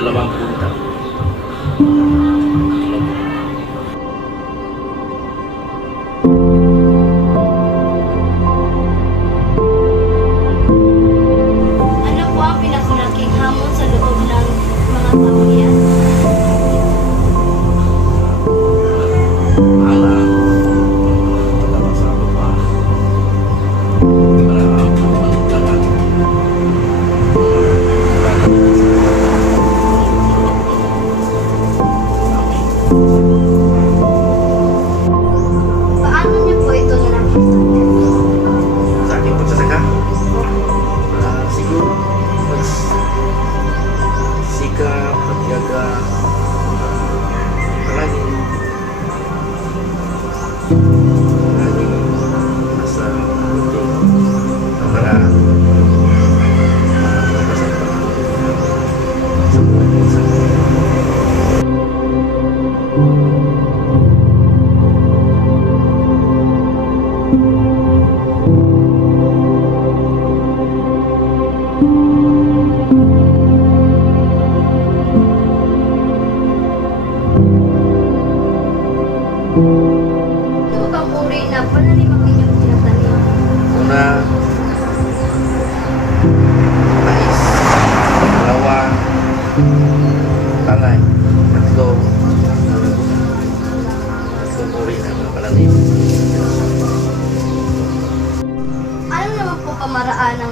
dalawang kunta. Ano po ang pinakamalaking sa loob ng mga pamilya? Ang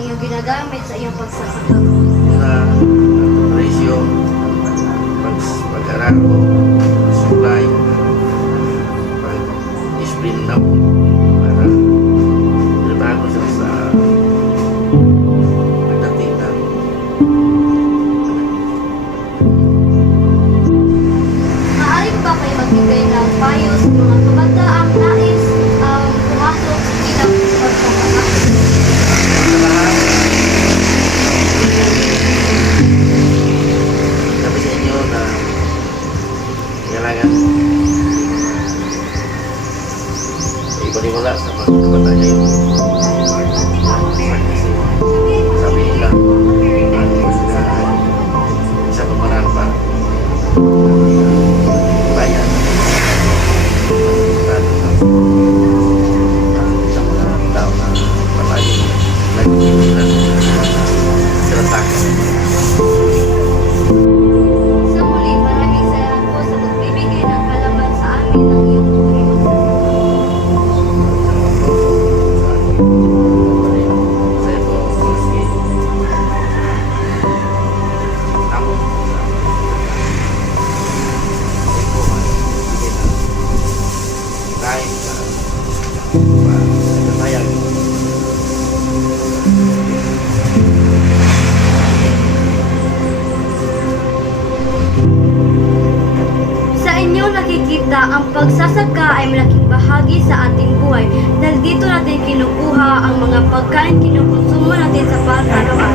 iyong ginagamit sa iyong pagsasaka? Una, ratio, pag, pag-araro, supply, pag-spray na po, para trabaho sa sa pagdating na Maaari po ba kayo magbigay ng payo sa mga ibaliwala sa mga. Kasi sabi nila, sa isa pa marami nakikita ang pagsasaka ay malaking bahagi sa ating buhay dahil dito natin kinukuha ang mga pagkain kinukonsumo natin sa pang-araw-araw.